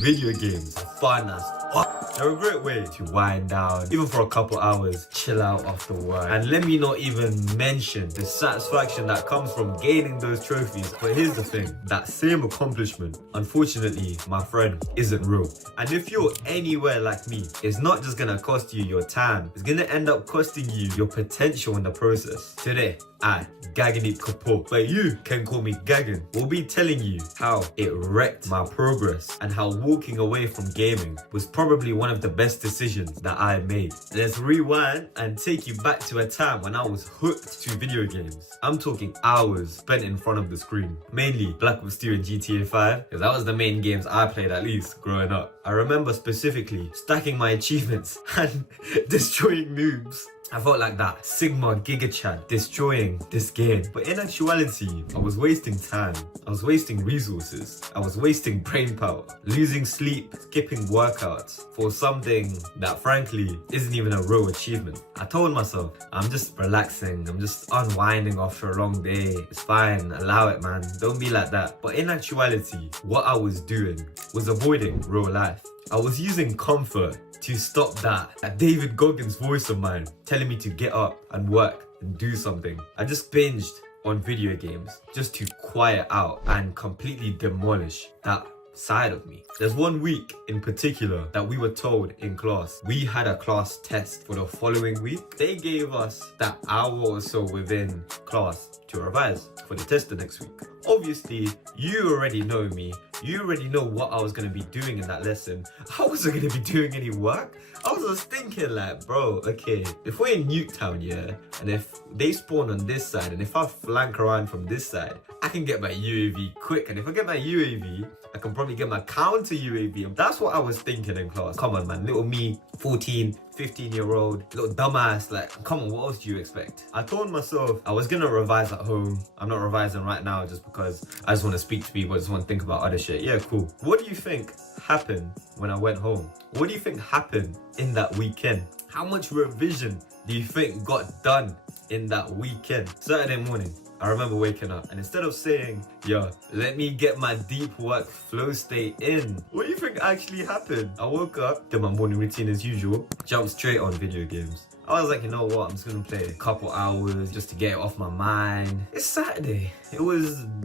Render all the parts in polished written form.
Video games are fun as fuck. They're a great way to wind down, even for a couple hours, chill out after work. And let me not even mention the satisfaction that comes from gaining those trophies. But here's the thing, that same accomplishment, unfortunately, my friend, isn't real. And if you're anywhere like me, it's not just gonna cost you your time, it's gonna end up costing you your potential in the process. Today, I, 𝐾𝐨𝐧'𝐭, but you can call me 𝐬𝐮𝐬𝐜𝐫𝐬, will be telling you how it wrecked my progress and how walking away from gaming was probably one of the best decisions that I made. Let's rewind and take you back to a time when I was hooked to video games. I'm talking hours spent in front of the screen, mainly Black Ops 2 and GTA 5, because that was the main games I played at least growing up. I remember specifically stacking my achievements and destroying noobs. I felt like that Sigma Giga Chad destroying this game. But in actuality, I was wasting time. I was wasting resources. I was wasting brain power, losing sleep, skipping workouts for something that frankly isn't even a real achievement. I told myself, I'm just relaxing. I'm just unwinding after a long day. It's fine, allow it, man. Don't be like that. But in actuality, what I was doing was avoiding real life. I was using comfort to stop that David Goggins voice of mine telling me to get up and work and do something. I just binged on video games just to quiet out and completely demolish that side of me. There's one week in particular that we were told in class, we had a class test for the following week. They gave us that hour or so within class to revise for the test the next week. Obviously, you already know me. You already know what I was going to be doing in that lesson. I wasn't going to be doing any work. I was just thinking like, bro, okay, if we're in Nuketown, yeah, and if they spawn on this side, and if I flank around from this side, I can get my UAV quick. And if I get my UAV, I can probably get my counter UAV. That's what I was thinking in class. Come on, man, little me, 14, 15-year-old, little dumbass, like, come on, what else do you expect? I told myself I was gonna revise at home. I'm not revising right now just because I just want to speak to people, I just want to think about other shit. Yeah, cool. What do you think happened when I went home? What do you think happened in that weekend? How much revision do you think got done in that weekend? Saturday morning, I remember waking up and instead of saying, yo, let me get my deep work flow state in, what do you think actually happened? I woke up, did my morning routine as usual, jumped straight on video games. I was like, you know what, I'm just gonna play a couple hours just to get it off my mind. It's Saturday.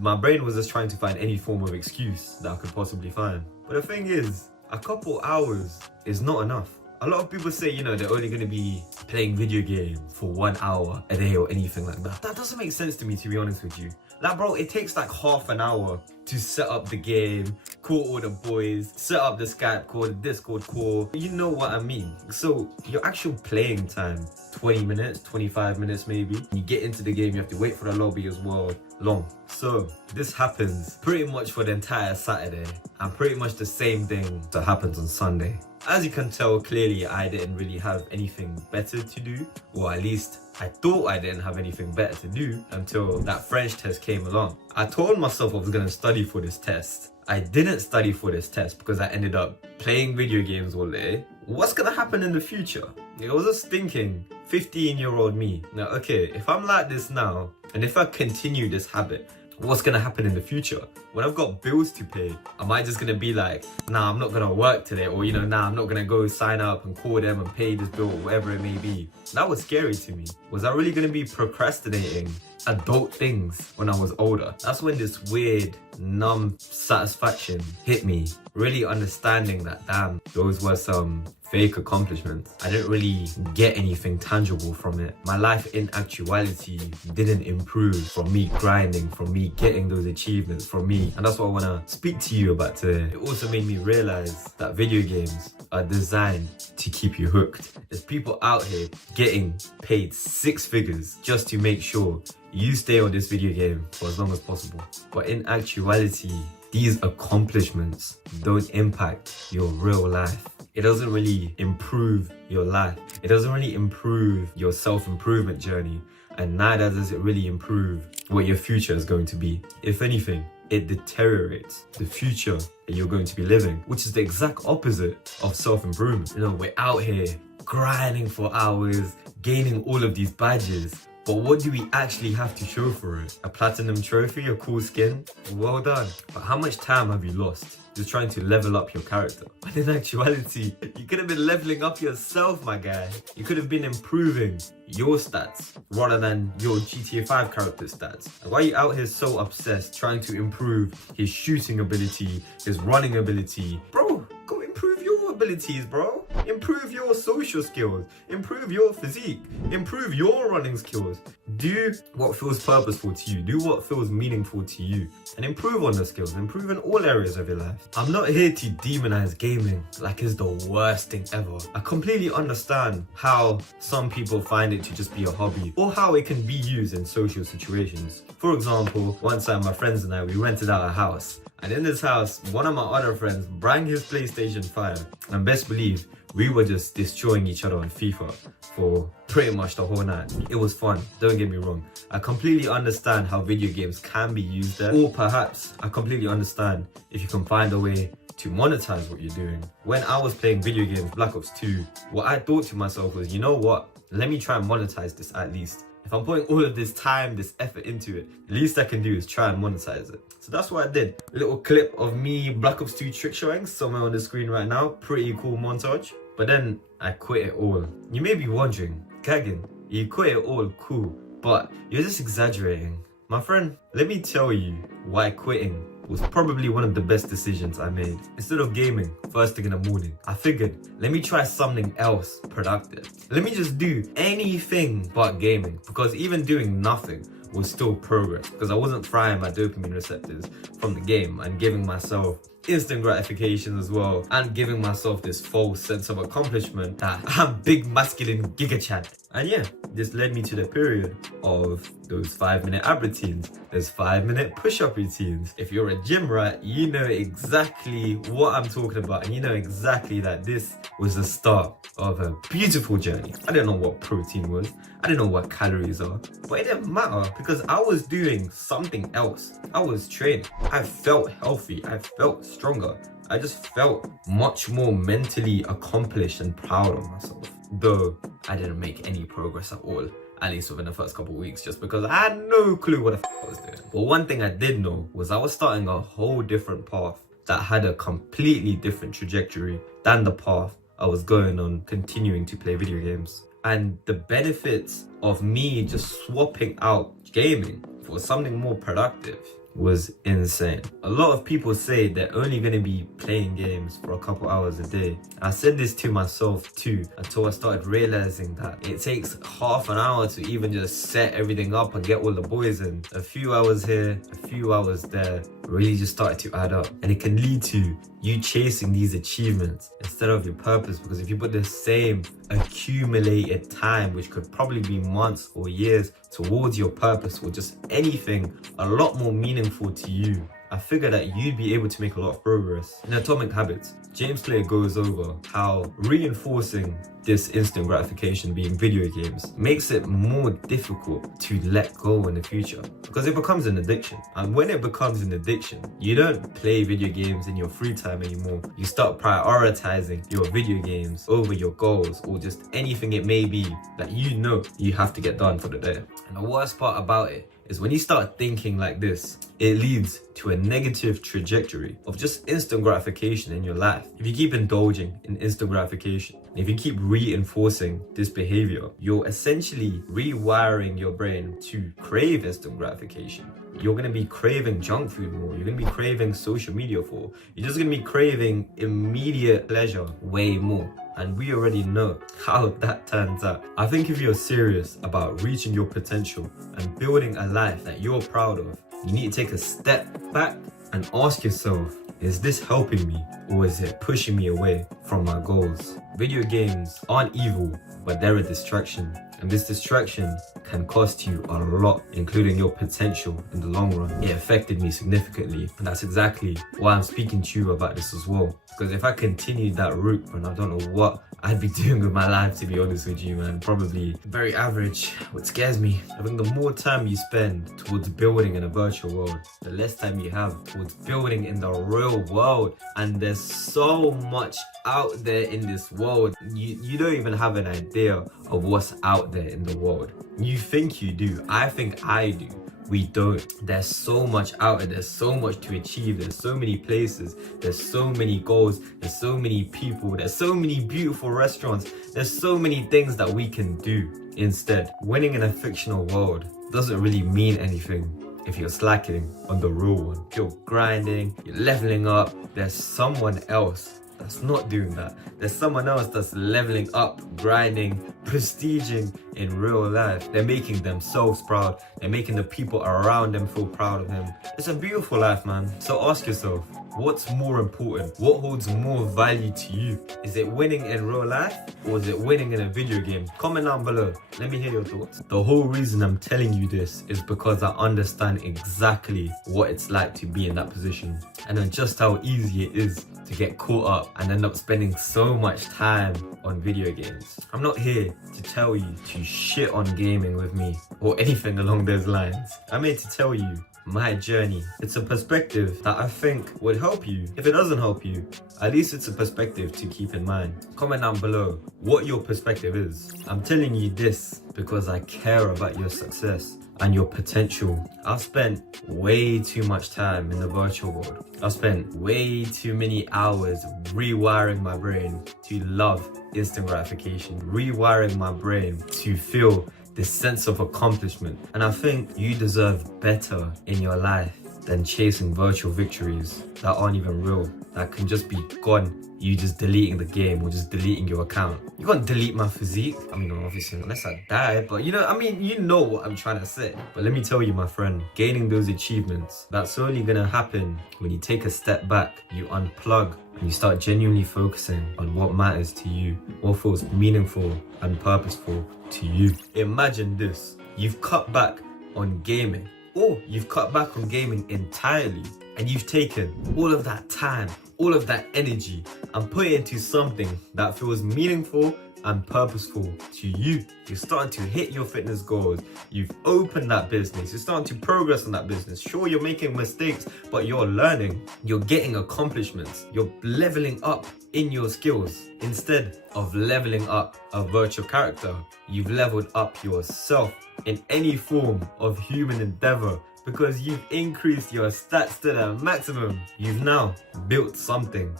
My brain was just trying to find any form of excuse that I could possibly find. But the thing is, a couple hours is not enough. A lot of people say, you know, they're only going to be playing video games for 1 hour a day or anything like that. That doesn't make sense to me, to be honest with you. Like, bro, it takes like half an hour to set up the game, call all the boys, set up the Skype call, the Discord call. You know what I mean? So your actual playing time, 20 minutes, 25 minutes maybe. You get into the game, you have to wait for the lobby as well. Long. So this happens pretty much for the entire Saturday and pretty much the same thing that happens on Sunday. As you can tell, clearly I didn't really have anything better to do, or at least I thought I didn't have anything better to do until that French test came along. I told myself I was going to study for this test. I didn't study for this test because I ended up playing video games all day. What's going to happen in the future? I was just thinking, 15-year-old me. Now, okay, if I'm like this now, and if I continue this habit, what's gonna happen in the future? When I've got bills to pay, am I just gonna be like, nah, I'm not gonna work today, or nah, I'm not gonna go sign up and call them and pay this bill or whatever it may be? That was scary to me. Was I really gonna be procrastinating adult things when I was older? That's when this weird, numb satisfaction hit me. Really understanding that, damn, those were some fake accomplishments. I didn't really get anything tangible from it. My life in actuality didn't improve from me grinding, from me getting those achievements, from me. And that's what I want to speak to you about today. It also made me realize that video games are designed to keep you hooked. There's people out here getting paid 6 figures just to make sure you stay on this video game for as long as possible. But in actuality, these accomplishments don't impact your real life. It doesn't really improve your life. It doesn't really improve your self-improvement journey. And neither does it really improve what your future is going to be. If anything, it deteriorates the future that you're going to be living, which is the exact opposite of self-improvement. We're out here grinding for hours, gaining all of these badges. But what do we actually have to show for it? A platinum trophy, a cool skin? Well done. But how much time have you lost? just trying to level up your character. But in actuality, you could have been leveling up yourself, my guy. You could have been improving your stats rather than your GTA 5 character stats. Like, why are you out here so obsessed trying to improve his shooting ability, his running ability? Bro, go improve your abilities, bro. Improve your social skills, improve your physique, improve your running skills. Do what feels purposeful to you, do what feels meaningful to you, and improve on the skills, improve in all areas of your life. I'm not here to demonize gaming like it's the worst thing ever. I completely understand how some people find it to just be a hobby, or how it can be used in social situations. For example, one time my friends and I, we rented out a house. And in this house, one of my other friends brought his PlayStation 5. And best believe, we were just destroying each other on FIFA for pretty much the whole night. It was fun, don't get me wrong. I completely understand how video games can be used there. Or perhaps, I completely understand if you can find a way to monetize what you're doing. When I was playing video games, Black Ops 2, what I thought to myself was, you know what? Let me try and monetize this at least. If I'm putting all of this time, this effort into it, the least I can do is try and monetize it. So that's what I did. A little clip of me Black Ops 2 trick showing somewhere on the screen right now. Pretty cool montage. But then I quit it all. You may be wondering, 𝐾𝐨𝐧'𝐭, you quit it all, cool, but you're just exaggerating. My friend, let me tell you why quitting was probably one of the best decisions I made. Instead of gaming first thing in the morning, I figured, let me try something else productive. Let me just do anything but gaming, because even doing nothing was still progress, because I wasn't frying my dopamine receptors from the game and giving myself instant gratification as well, and giving myself this false sense of accomplishment that I'm big masculine Giga Chad. And yeah, this led me to the period of those 5-minute ab routines, those 5-minute push-up routines. If you're a gym rat, you know exactly what I'm talking about, and you know exactly that this was the start of a beautiful journey. I didn't know what protein was, I didn't know what calories are, but it didn't matter because I was doing something else. I was training, I felt healthy, I felt stronger. I just felt much more mentally accomplished and proud of myself. Though I didn't make any progress at all, at least within the first couple of weeks, just because I had no clue what the I was doing. But one thing I did know was I was starting a whole different path that had a completely different trajectory than the path I was going on continuing to play video games. And the benefits of me just swapping out gaming for something more productive was insane. A lot of people say they're only going to be playing games for a couple hours a day. I said this to myself too, until I started realizing that it takes half an hour to even just set everything up and get all the boys in. A few hours here, a few hours there, really just started to add up. And it can lead to you chasing these achievements instead of your purpose, because if you put the same accumulated time, which could probably be months or years, towards your purpose or just anything a lot more meaningful to you, I figured that you'd be able to make a lot of progress. In Atomic Habits, James Clear goes over how reinforcing this instant gratification, being video games, makes it more difficult to let go in the future, because it becomes an addiction. And when it becomes an addiction, you don't play video games in your free time anymore. You start prioritizing your video games over your goals, or just anything it may be that you know you have to get done for the day. And the worst part about it is when you start thinking like this, it leads to a negative trajectory of just instant gratification in your life. If you keep indulging in instant gratification, if you keep reinforcing this behavior, you're essentially rewiring your brain to crave instant gratification. You're going to be craving junk food more. You're going to be craving social media for. You're just going to be craving immediate pleasure way more. And we already know how that turns out. I think if you're serious about reaching your potential and building a life that you're proud of, you need to take a step back and ask yourself, is this helping me or is it pushing me away from my goals? Video games aren't evil, but they're a distraction. And this distraction can cost you a lot, including your potential in the long run. It affected me significantly, and that's exactly why I'm speaking to you about this as well. Because if I continued that route, and I don't know what I'd be doing with my life, to be honest with you, man. Probably very average. What scares me, I think the more time you spend towards building in a virtual world, the less time you have towards building in the real world. And there's so much out there in this world. You don't even have an idea of what's out there in the world. You think you do. I think I do. we don't. There's so much out there, there's so much to achieve, there's so many places, there's so many goals, there's so many people, there's so many beautiful restaurants, there's so many things that we can do. Instead, winning in a fictional world doesn't really mean anything if you're slacking on the real one. If you're grinding, you're leveling up, there's someone else that's not doing that. There's someone else that's leveling up, grinding, prestiging in real life. They're making themselves proud. They're making the people around them feel proud of them. It's a beautiful life, man. So ask yourself, what's more important? What holds more value to you? Is it winning in real life or is it winning in a video game? Comment down below. Let me hear your thoughts. The whole reason I'm telling you this is because I understand exactly what it's like to be in that position and just how easy it is to get caught up and end up spending so much time on video games. I'm not here to tell you to shit on gaming with me or anything along those lines. I'm here to tell you my journey. It's a perspective that I think would help you. If it doesn't help you, at least it's a perspective to keep in mind. Comment down below what your perspective is. I'm telling you this because I care about your success and your potential. I've spent way too much time in the virtual world. I've spent way too many hours rewiring my brain to love instant gratification, rewiring my brain to feel this sense of accomplishment. And I think you deserve better in your life than chasing virtual victories that aren't even real, that can just be gone. You just deleting the game or just deleting your account. You can't delete my physique. I mean, obviously, unless I die, but you know what I'm trying to say. But let me tell you, my friend, gaining those achievements, that's only gonna happen when you take a step back, you unplug, and you start genuinely focusing on what matters to you, what feels meaningful and purposeful to you. Imagine this, you've cut back on gaming, or you've cut back on gaming entirely, and you've taken all of that time, all of that energy, and put it into something that feels meaningful and purposeful to you. You're starting to hit your fitness goals. You've opened that business. You're starting to progress on that business. Sure, you're making mistakes, but you're learning. You're getting accomplishments. You're leveling up in your skills. Instead of leveling up a virtual character, you've leveled up yourself in any form of human endeavor, because you've increased your stats to the maximum. You've now built something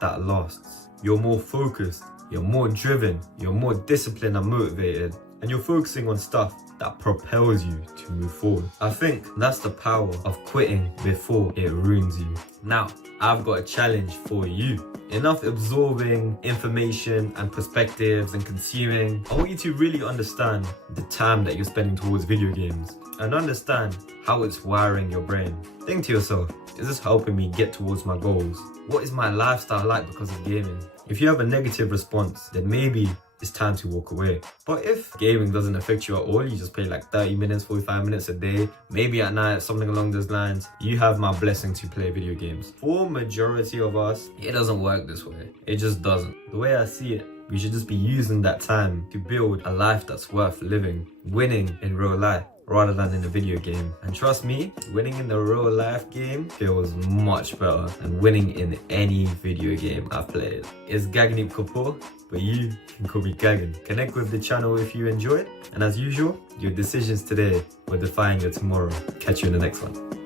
that lasts. You're more focused, you're more driven, you're more disciplined and motivated, and you're focusing on stuff that propels you to move forward. I think that's the power of quitting before it ruins you. Now, I've got a challenge for you. Enough absorbing information and perspectives and consuming. I want you to really understand the time that you're spending towards video games and understand how it's wiring your brain. Think to yourself, is this helping me get towards my goals? What is my lifestyle like because of gaming? If you have a negative response, then maybe it's time to walk away. But if gaming doesn't affect you at all, you just play like 30 minutes, 45 minutes a day, maybe at night, something along those lines, you have my blessing to play video games. For majority of us, it doesn't work this way. It just doesn't. The way I see it, we should just be using that time to build a life that's worth living, winning in real life, rather than in a video game. And trust me, winning in the real life game feels much better than winning in any video game I've played. It's 𝐾𝐨𝐬𝐽, but you can call me 𝐾𝐨𝐬𝐽. Connect with the channel if you enjoy it. And as usual, your decisions today will define your tomorrow. Catch you in the next one.